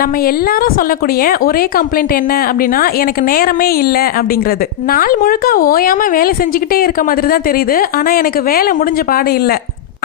நம்ம எல்லாரும் சொல்லக்கூடிய ஒரே கம்ப்ளைண்ட் என்ன அப்படின்னா எனக்கு நேரமே இல்லை அப்படிங்கிறது. நாள் முழுக்க ஓயாம வேலை செஞ்சுக்கிட்டே இருக்க மாதிரி தான் தெரியுது, ஆனா எனக்கு வேலை முடிஞ்ச பாடு இல்லை.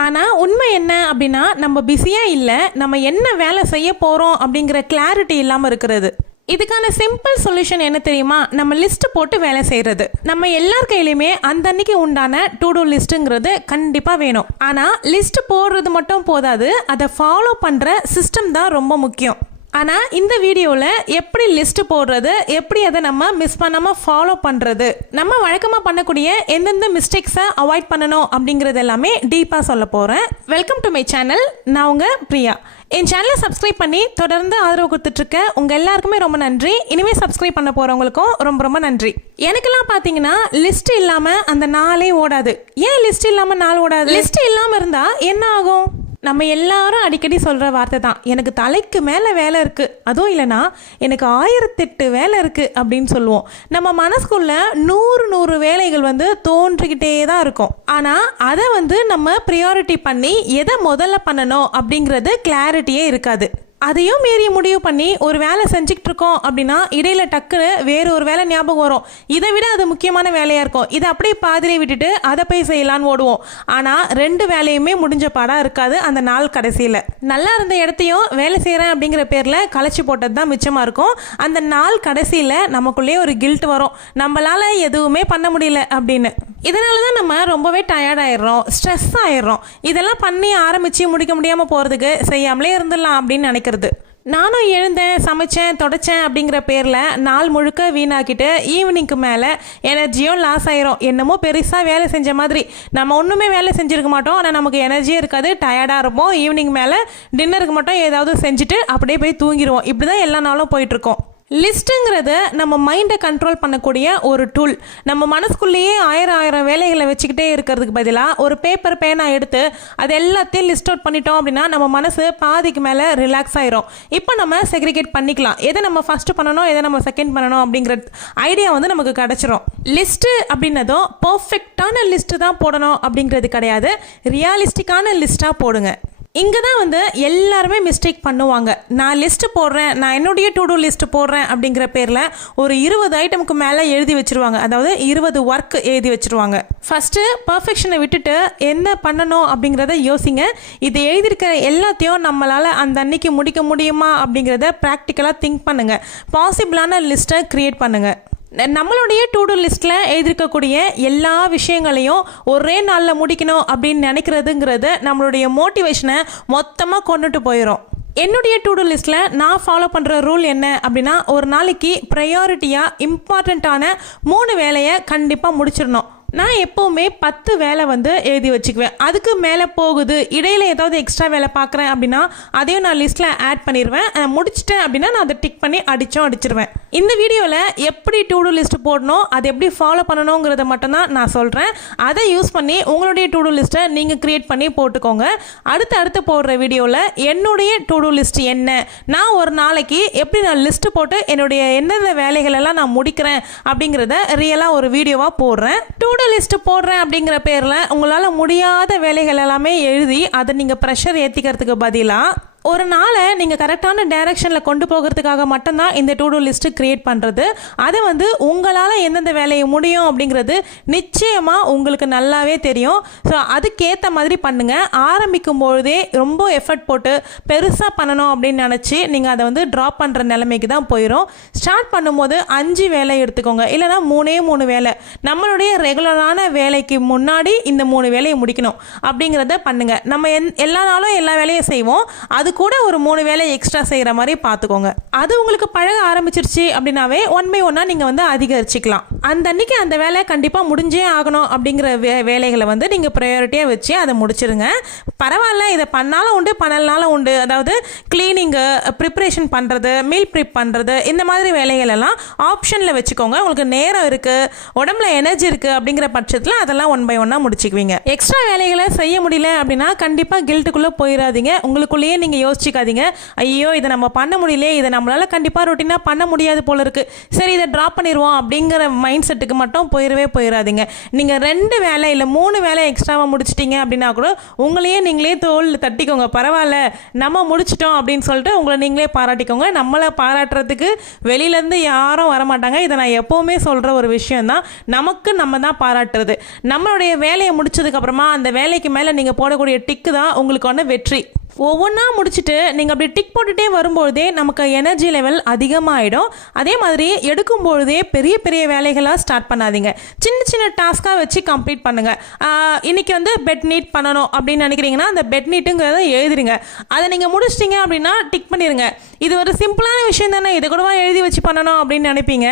ஆனா உண்மை என்ன அப்படின்னா நம்ம பிஸியா இல்லை, நம்ம என்ன வேலை செய்ய போறோம் அப்படிங்கிற கிளாரிட்டி இல்லாம இருக்கிறது. இதுக்கான சிம்பிள் சொல்யூஷன் என்ன தெரியுமா? நம்ம லிஸ்ட் போட்டு வேலை செய்யறது. நம்ம எல்லார் கையிலுமே அந்த அன்னைக்கு உண்டான டு டூ லிஸ்ட்ங்கிறது கண்டிப்பா வேணும். ஆனா லிஸ்ட் போடுறது மட்டும் போதாது, அதை ஃபாலோ பண்ற சிஸ்டம் தான் ரொம்ப முக்கியம். ஆனால் இந்த வீடியோவில் எப்படி லிஸ்ட் போடுறது, எப்படி அதை நம்ம மிஸ் பண்ணாமல் ஃபாலோ பண்ணுறது, நம்ம வழக்கமாக பண்ணக்கூடிய எந்தெந்த மிஸ்டேக்ஸை அவாய்ட் பண்ணணும் அப்படிங்கிறது எல்லாமே டீப்பாக சொல்ல போகிறேன். Welcome to my channel. நான் உங்கள் பிரியா. என் சேனலை சப்ஸ்கிரைப் பண்ணி தொடர்ந்து ஆதரவு கொடுத்துட்ருக்க உங்கள் எல்லாருக்குமே ரொம்ப நன்றி. இனிமேல் சப்ஸ்கிரைப் பண்ண போகிறவங்களுக்கும் ரொம்ப ரொம்ப நன்றி. எனக்கெல்லாம் பார்த்தீங்கன்னா லிஸ்ட் இல்லாமல் அந்த நாளே ஓடாது. ஏன் லிஸ்ட் இல்லாமல் நாள் ஓடாது? லிஸ்ட் இல்லாமல் இருந்தால் என்ன ஆகும்? நம்ம எல்லாரும் அடிக்கடி சொல்கிற வார்த்தை தான், எனக்கு தலைக்கு மேலே வேலை இருக்குது, அதுவும் இல்லைனா எனக்கு 1008 வேலை இருக்குது அப்படின்னு சொல்லுவோம். நம்ம மனசுக்குள்ள 100 வேலைகள் தோன்றிக்கிட்டே தான் இருக்கும். ஆனால் அதை நம்ம ப்ரியாரிட்டி பண்ணி எதை முதல்ல பண்ணணும் அப்படிங்கிறது கிளாரிட்டியே இருக்காது. அதையும் மீறி முடிவு பண்ணி ஒரு வேலை செஞ்சுக்கிட்டு இருக்கோம் அப்படின்னா இடையில டக்குன்னு வேற ஒரு வேலை ஞாபகம் வரும். இதை விட அது முக்கியமான வேலையா இருக்கும். இதை அப்படியே பாதிலே விட்டுட்டு அதை போய் செய்யலான்னு ஓடுவோம். ஆனா 2 வேலையுமே முடிஞ்ச பாடா இருக்காது. அந்த நாள் கடைசியில நல்லா இருந்த இடத்தையும் வேலை செய்யறேன் அப்படிங்கிற பேர்ல களைச்சி போட்டது தான் மிச்சமா இருக்கும். அந்த நாள் கடைசியில நமக்குள்ளேயே ஒரு கில்ட் வரும், நம்மளால எதுவுமே பண்ண முடியல அப்படின்னு. இதனாலதான் நம்ம ரொம்பவே டயர்ட் ஆயிடுறோம், ஸ்ட்ரெஸ் ஆயிடுறோம். இதெல்லாம் பண்ணி ஆரம்பிச்சு முடிக்க முடியாம போறதுக்கு செய்யாமலே இருந்துடலாம் அப்படின்னு நினைக்கிறது. நானும் எழுந்தேன், சமைச்சேன், தொடச்சேன் அப்படிங்கிற பேரில் நாள் முழுக்க வீணாக்கிட்டு ஈவினிங்க்கு மேலே எனர்ஜியும் லாஸ் ஆயிரும். என்னமோ பெருசாக வேலை செஞ்ச மாதிரி. நம்ம ஒன்றுமே வேலை செஞ்சுருக்க மாட்டோம், ஆனால் நமக்கு எனர்ஜியே இருக்காது, டயர்டாக இருப்போம். ஈவினிங் மேலே டின்னருக்கு மட்டும் ஏதாவது செஞ்சுட்டு அப்படியே போய் தூங்கிடுவோம். இப்படி தான் எல்லா நாளும் போயிட்டுருக்கோம். லிஸ்ட்டுங்கிறது நம்ம மைண்டை கண்ட்ரோல் பண்ணக்கூடிய ஒரு டூல். நம்ம மனசுக்குள்ளேயே ஆயிரம் வேலைகளை வச்சுக்கிட்டே இருக்கிறதுக்கு பதிலாக ஒரு பேப்பர் பேனா எடுத்து அது எல்லாத்தையும் லிஸ்ட் அவுட் பண்ணிட்டோம் அப்படின்னா நம்ம மனசு பாதிக்கு மேலே ரிலாக்ஸ் ஆயிரும். இப்போ நம்ம செக்ரிகேட் பண்ணிக்கலாம், எதை நம்ம ஃபர்ஸ்ட் பண்ணணும், எதை நம்ம செகண்ட் பண்ணணும் அப்படிங்கிற ஐடியா நமக்கு கிடைச்சிரும். லிஸ்ட்டு அப்படின்னதும் பர்ஃபெக்டான லிஸ்ட்டு தான் போடணும் அப்படிங்கிறது கிடையாது, ரியாலிஸ்டிக்கான லிஸ்ட்டாக போடுங்க. இங்கே தான் எல்லாருமே மிஸ்டேக் பண்ணுவாங்க. நான் லிஸ்ட்டு போடுறேன், நான் என்னுடைய டு டூ லிஸ்ட் போடுறேன் அப்படிங்கிற பேரில் ஒரு 20 ஐட்டமுக்கு மேலே எழுதி வச்சுருவாங்க. அதாவது 20 ஒர்க் எழுதி வச்சுருவாங்க. ஃபஸ்ட்டு பர்ஃபெக்ஷனை விட்டுட்டு என்ன பண்ணணும் அப்படிங்கிறத யோசிங்க. இது எழுதியிருக்கிற எல்லாத்தையும் நம்மளால் அந்த அன்னைக்கு முடிக்க முடியுமா அப்படிங்கிறத ப்ராக்டிக்கலாக திங்க் பண்ணுங்கள். பாசிபிளான லிஸ்ட்டை க்ரியேட் பண்ணுங்கள். நம்மளுடைய டு டூ லிஸ்ட்டில் எழுதியிருக்கக்கூடிய எல்லா விஷயங்களையும் ஒரே நாளில் முடிக்கணும் அப்படின்னு நினைக்கிறதுங்கிறது நம்மளுடைய மோட்டிவேஷனை மொத்தமாக கொண்டுட்டு போயிடும். என்னுடைய டு டூ லிஸ்ட்டில் நான் ஃபாலோ பண்ணுற ரூல் என்ன அப்படின்னா, ஒரு நாளைக்கு ப்ரையாரிட்டியாக இம்பார்ட்டண்ட்டான 3 வேலையை கண்டிப்பாக முடிச்சிடணும். நான் எப்போவுமே 10 வேலை எழுதி வச்சுக்குவேன். அதுக்கு மேலே போகுது, இடையில ஏதாவது எக்ஸ்ட்ரா வேலை பார்க்குறேன் அப்படின்னா அதையும் நான் லிஸ்ட்டில் ஆட் பண்ணிடுவேன். முடிச்சிட்டேன் அப்படின்னா நான் அதை டிக் பண்ணி அடிச்சிருவேன். இந்த வீடியோவில் எப்படி டு டூ லிஸ்ட் போடணும், அதை எப்படி ஃபாலோ பண்ணணுங்கிறத மட்டும்தான் நான் சொல்கிறேன். அதை யூஸ் பண்ணி உங்களுடைய டு டூ லிஸ்ட்டை நீங்கள் க்ரியேட் பண்ணி போட்டுக்கோங்க. அடுத்து போடுற வீடியோவில் என்னுடைய டு டூ லிஸ்ட் என்ன, நான் ஒரு நாளைக்கு எப்படி நான் லிஸ்ட்டு போட்டு என்னுடைய எந்தெந்த வேலைகளெல்லாம் நான் முடிக்கிறேன் அப்படிங்கிறத ரியலாக ஒரு வீடியோவாக போடுறேன். டு டூ லிஸ்ட் போடுறேன் அப்படிங்கிற பேரில் உங்களால் முடியாத வேலைகள் எல்லாமே எழுதி அதை நீங்கள் ப்ரெஷர் ஏற்றிக்கிறதுக்கு பதிலாக ஒரு நாளை நீங்கள் கரெக்டான டைரக்ஷனில் கொண்டு போகிறதுக்காக மட்டும்தான் இந்த டு டூ லிஸ்ட்டு க்ரியேட் பண்ணுறது. அதை உங்களால் எந்தெந்த வேலையை முடியும் அப்படிங்கிறது நிச்சயமாக உங்களுக்கு நல்லாவே தெரியும். ஸோ அதுக்கேற்ற மாதிரி பண்ணுங்கள். ஆரம்பிக்கும் பொழுதே ரொம்ப எஃபர்ட் போட்டு பெருசாக பண்ணணும் அப்படின்னு நினச்சி நீங்கள் அதை ட்ராப் பண்ணுற நிலைமைக்கு தான் போயிடும். ஸ்டார்ட் பண்ணும்போது 5 வேலை எடுத்துக்கோங்க, இல்லைனா 3 வேலை. நம்மளுடைய ரெகுலரான வேலைக்கு முன்னாடி இந்த 3 வேலையை முடிக்கணும் அப்படிங்கிறத பண்ணுங்கள். நம்ம எல்லா நாளும் எல்லா வேலையும் செய்வோம், அது கூட ஒரு 3 வேலை எக்ஸ்ட்ரா செய்கிற மாதிரி பார்த்துக்கோங்க. அது உங்களுக்கு பழக ஆரம்பிச்சிருச்சு அப்படின்னாவே 1 by 1 நீங்கள் அதிகரிச்சிக்கலாம். அந்த அன்னைக்கு அந்த வேலை கண்டிப்பாக முடிஞ்சே ஆகணும் அப்படிங்கிற வேலைகளை நீங்கள் ப்ரையாரிட்டியாக வச்சு அதை முடிச்சிருங்க. பரவாயில்ல, இதை பண்ணாலும் உண்டு பண்ணலனாலும் உண்டு. அதாவது கிளீனிங்கு, ப்ரிப்ரேஷன் பண்ணுறது, மீல் ப்ரிப் பண்ணுறது, இந்த மாதிரி வேலைகள் எல்லாம் ஆப்ஷனில் வச்சுக்கோங்க. உங்களுக்கு நேரம் இருக்குது, உடம்புல எனர்ஜி இருக்குது அப்படிங்கிற பட்சத்தில் அதெல்லாம் 1 by 1 முடிச்சுக்குவீங்க. எக்ஸ்ட்ரா வேலைகளை செய்ய முடியல அப்படின்னா கண்டிப்பாக கில்ட்டுக்குள்ளே போயிடாதீங்க. உங்களுக்குள்ளேயே நீங்கள் யோசிச்சுக்காதீங்க, ஐயோ இதை நம்ம பண்ண முடியல, இதை நம்மளால கண்டிப்பாக ரொட்டீனாக பண்ண முடியாது போல இருக்கு, சரி இதை ட்ராப் பண்ணிடுவோம் அப்படிங்கிற மைண்ட் செட்டுக்கு மட்டும் போயிடாதீங்க. நீங்கள் 2 வேலை இல்லை 3 வேலை எக்ஸ்ட்ராவாக முடிச்சிட்டிங்க அப்படின்னா கூட உங்களையே நீங்களே தோல் தட்டிக்கோங்க. பரவாயில்ல நம்ம முடிச்சிட்டோம் அப்படின்னு சொல்லிட்டு உங்களை நீங்களே பாராட்டிக்கோங்க. நம்மளை பாராட்டுறதுக்கு வெளியிலேருந்து யாரும் வரமாட்டாங்க. இதை நான் எப்போவுமே சொல்கிற ஒரு விஷயம்தான். நமக்கு நம்ம தான் பாராட்டுறது. நம்மளுடைய வேலையை முடிச்சதுக்கப்புறமா அந்த வேலைக்கு மேலே நீங்கள் போடக்கூடிய டிக்கு தான் உங்களுக்கான வெற்றி. ஒவ்வொன்றா முடிச்சுட்டு நீங்கள் அப்படி டிக் போட்டுகிட்டே வரும்பொழுதே நமக்கு எனர்ஜி லெவல் அதிகமாகிடும். அதே மாதிரி எடுக்கும்பொழுதே பெரிய பெரிய வேலைகளாக ஸ்டார்ட் பண்ணாதீங்க. சின்ன சின்ன டாஸ்க்காக வச்சு கம்ப்ளீட் பண்ணுங்கள். இன்றைக்கி வந்து பெட் நீட் பண்ணணும் அப்படின்னு நினைக்கிறீங்கன்னா அந்த பெட் நீட்டுங்கிறத எழுதிடுங்க. அதை நீங்கள் முடிச்சிட்டிங்க அப்படின்னா டிக் பண்ணிடுங்க. இது ஒரு சிம்பிளான விஷயம் தானே, இதை கூடவா எழுதி வச்சு பண்ணணும் அப்படின்னு நினைப்பீங்க.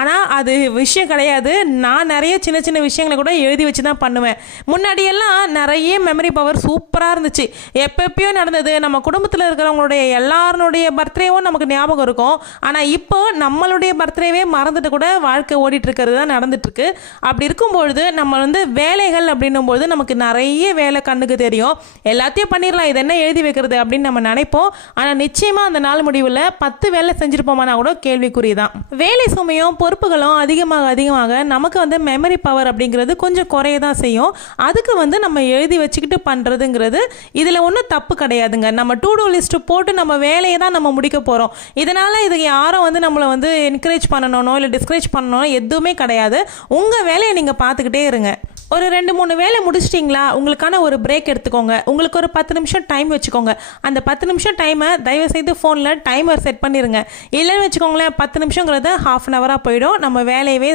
ஆனால் அது விஷயம் கிடையாது. நான் நிறைய சின்ன சின்ன விஷயங்களை கூட எழுதி வச்சு தான் பண்ணுவேன். முன்னாடியெல்லாம் நிறைய மெமரி பவர் சூப்பராக இருந்துச்சு. எப்பப்பயோ நடந்தது. நம்ம குடும்பத்தில் இருக்கிறவங்களுடைய எல்லாருடைய பர்த்டேவும் நமக்கு ஞாபகம் இருக்கும். ஆனால் இப்போ நம்மளுடைய பர்த்டேவே மறந்துட்டு கூட வாழ்க்கை ஓடிட்டு இருக்கிறது தான் நடந்துட்டுருக்கு. அப்படி இருக்கும்பொழுது நம்ம வந்து வேலைகள் அப்படின்னும்போது நமக்கு நிறைய வேலை கண்ணுக்கு தெரியும். எல்லாத்தையும் பண்ணிடலாம், இது என்ன எழுதி வைக்கிறது அப்படின்னு நம்ம நினைப்போம். ஆனால் நிச்சயமாக அந்த நாள் முடிவில் 10 வேலை செஞ்சுருப்போமானா கூட கேள்விக்குறிதான். வேலை சுமையும் பொறுப்புகளும் அதிகமாக நமக்கு வந்து மெமரி பவர் அப்படிங்கிறது கொஞ்சம் குறைய தான் செய்யும். அதுக்கு வந்து நம்ம எழுதி வச்சுக்கிட்டு பண்ணுறதுங்கிறது இதில் ஒன்றும் தப்பு கிடையாதுங்க. நம்ம டு டூ லிஸ்ட் போட்டு நம்ம வேலையை தான் நம்ம முடிக்க போகிறோம். இதனால் இதுக்கு யாரும் வந்து நம்மளை வந்து என்கரேஜ் பண்ணணும் இல்லை டிஸ்கரேஜ் பண்ணணும் எதுவுமே கிடையாது. உங்கள் வேலையை நீங்கள் பார்த்துக்கிட்டே இருங்க. ஒரு 2-3 வேலை முடிச்சிட்டிங்களா, உங்களுக்கான ஒரு பிரேக் எடுத்துக்கோங்க. உங்களுக்கு ஒரு 10 நிமிஷம் டைம் வச்சுக்கோங்க. அந்த 10 நிமிஷம் டைமை தயவுசெய்து ஃபோனில் டைமர் செட் பண்ணிடுங்க. இல்லைன்னு வச்சுக்கோங்களேன், 10 நிமிஷங்கிறது ½ அன் ஹவராக போயிடும். நம்ம வேலையவே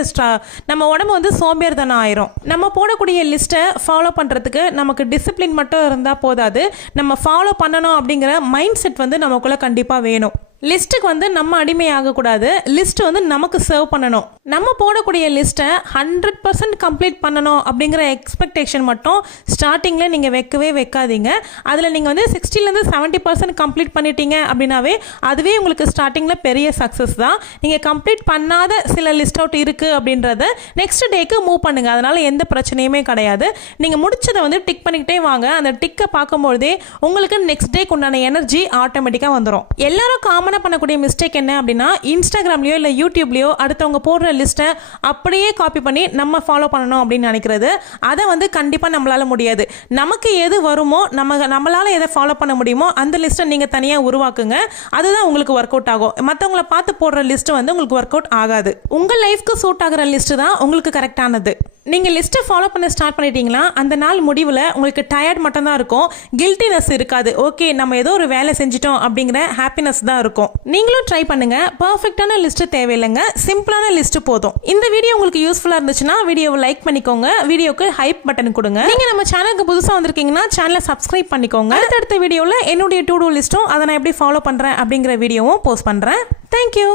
நம்ம உடம்பு வந்து சோம்பேறித்தனம் ஆயிரும். நம்ம போடக்கூடிய லிஸ்ட்டை ஃபாலோ பண்ணுறதுக்கு நமக்கு டிசிப்ளின் மட்டும் இருந்தால் போதாது. நம்ம ஃபாலோ பண்ணணும் அப்படிங்கிற மைண்ட் செட் வந்து நமக்குள்ளே கண்டிப்பாக வேணும். லிஸ்ட்டுக்கு வந்து நம்ம அடிமையாகக்கூடாது. லிஸ்ட் வந்து நமக்கு சர்வ் பண்ணணும். நம்ம போடக்கூடிய லிஸ்ட்டை 100% கம்ப்ளீட் பண்ணணும் அப்படிங்கிற எக்ஸ்பெக்டேஷன் மட்டும் ஸ்டார்டிங்கில் நீங்கள் வைக்காதீங்க. அதில் நீங்கள் வந்து 60% 70% கம்ப்ளீட் பண்ணிட்டீங்க அப்படின்னாவே அதுவே உங்களுக்கு ஸ்டார்டிங்கில் பெரிய சக்ஸஸ் தான். நீங்கள் கம்ப்ளீட் பண்ணாத சில லிஸ்ட் அவுட் இருக்குது அப்படின்றத நெக்ஸ்ட் டேக்கு மூவ் பண்ணுங்கள். அதனால் எந்த பிரச்சனையுமே கிடையாது. நீங்கள் முடிச்சதை வந்து டிக் பண்ணிக்கிட்டே வாங்க. அந்த டிக்கை பார்க்கும்பொழுதே உங்களுக்கு நெக்ஸ்ட் டேக்கு உண்டான எனர்ஜி ஆட்டோமேட்டிக்காக வந்துடும். எல்லாரும் காமனாக பண்ணக்கூடிய மிஸ்டேக் என்ன அப்படின்னா, இன்ஸ்டாகிராம்லையோ இல்லை யூடியூப்லையோ அடுத்தவங்க போடுற லிஸ்ட்டை அப்படியே காப்பி பண்ணி நம்ம ஃபாலோ பண்ணணும் அப்படின்னு நினைக்கிறது. அதை வந்து கண்டிப்பாக நம்மளால முடியாது. நமக்கு எது வருமோ நம்மளால எதை ஃபாலோ பண்ண முடியுமோ அந்த லிஸ்ட்டை நீங்கள் தனியாக உருவாக்குங்க. அதுதான் உங்களுக்கு ஒர்க் அவுட் ஆகும். மற்றவங்கள பார்த்து போடுற லிஸ்ட் வந்து உங்களுக்கு ஒர்க் அவுட் ஆகாது. உங்கள் லைஃப்க்கு சூட் ஆகிற லிஸ்ட்டு தான் உங்களுக்கு கரெக்டானது. நீங்கள் லிஸ்ட்டை ஃபாலோ பண்ண ஸ்டார்ட் பண்ணிட்டீங்களா, அந்த நாள் முடிவில் உங்களுக்கு டயர்ட் மட்டும்தான் இருக்கும். கில்ட்டினஸ் இருக்காது. ஓகே நம்ம ஏதோ ஒரு வேலை செஞ்சிட்டோம் அப்படிங்கிற ஹாப்பினஸ் தான் இருக்கும். நீங்களும் ட்ரை பண்ணுங்க. பர்ஃபெக்டான லிஸ்ட்டு தேவையில்லைங்க, சிம்பிளான லிஸ்ட்டு போதும். இந்த வீடியோ உங்களுக்கு யூஸ்ஃபுல்லாக இருந்துச்சுன்னா வீடியோவை லைக் பண்ணிக்கோங்க. வீடியோக்கு ஹைப் பட்டன் கொடுங்க. நீங்கள் நம்ம சேனலுக்கு புதுசாக வந்திருக்கீங்கன்னா சேனலை சப்ஸ்கிரைப் பண்ணிக்கோங்க. அடுத்தடுத்த வீடியோவில் என்னுடைய டு டூ லிஸ்ட்டும் அதை நான் எப்படி ஃபாலோ பண்ணுறேன் அப்படிங்கிற வீடியோவும் போஸ்ட் பண்ணுறேன். தேங்க்யூ.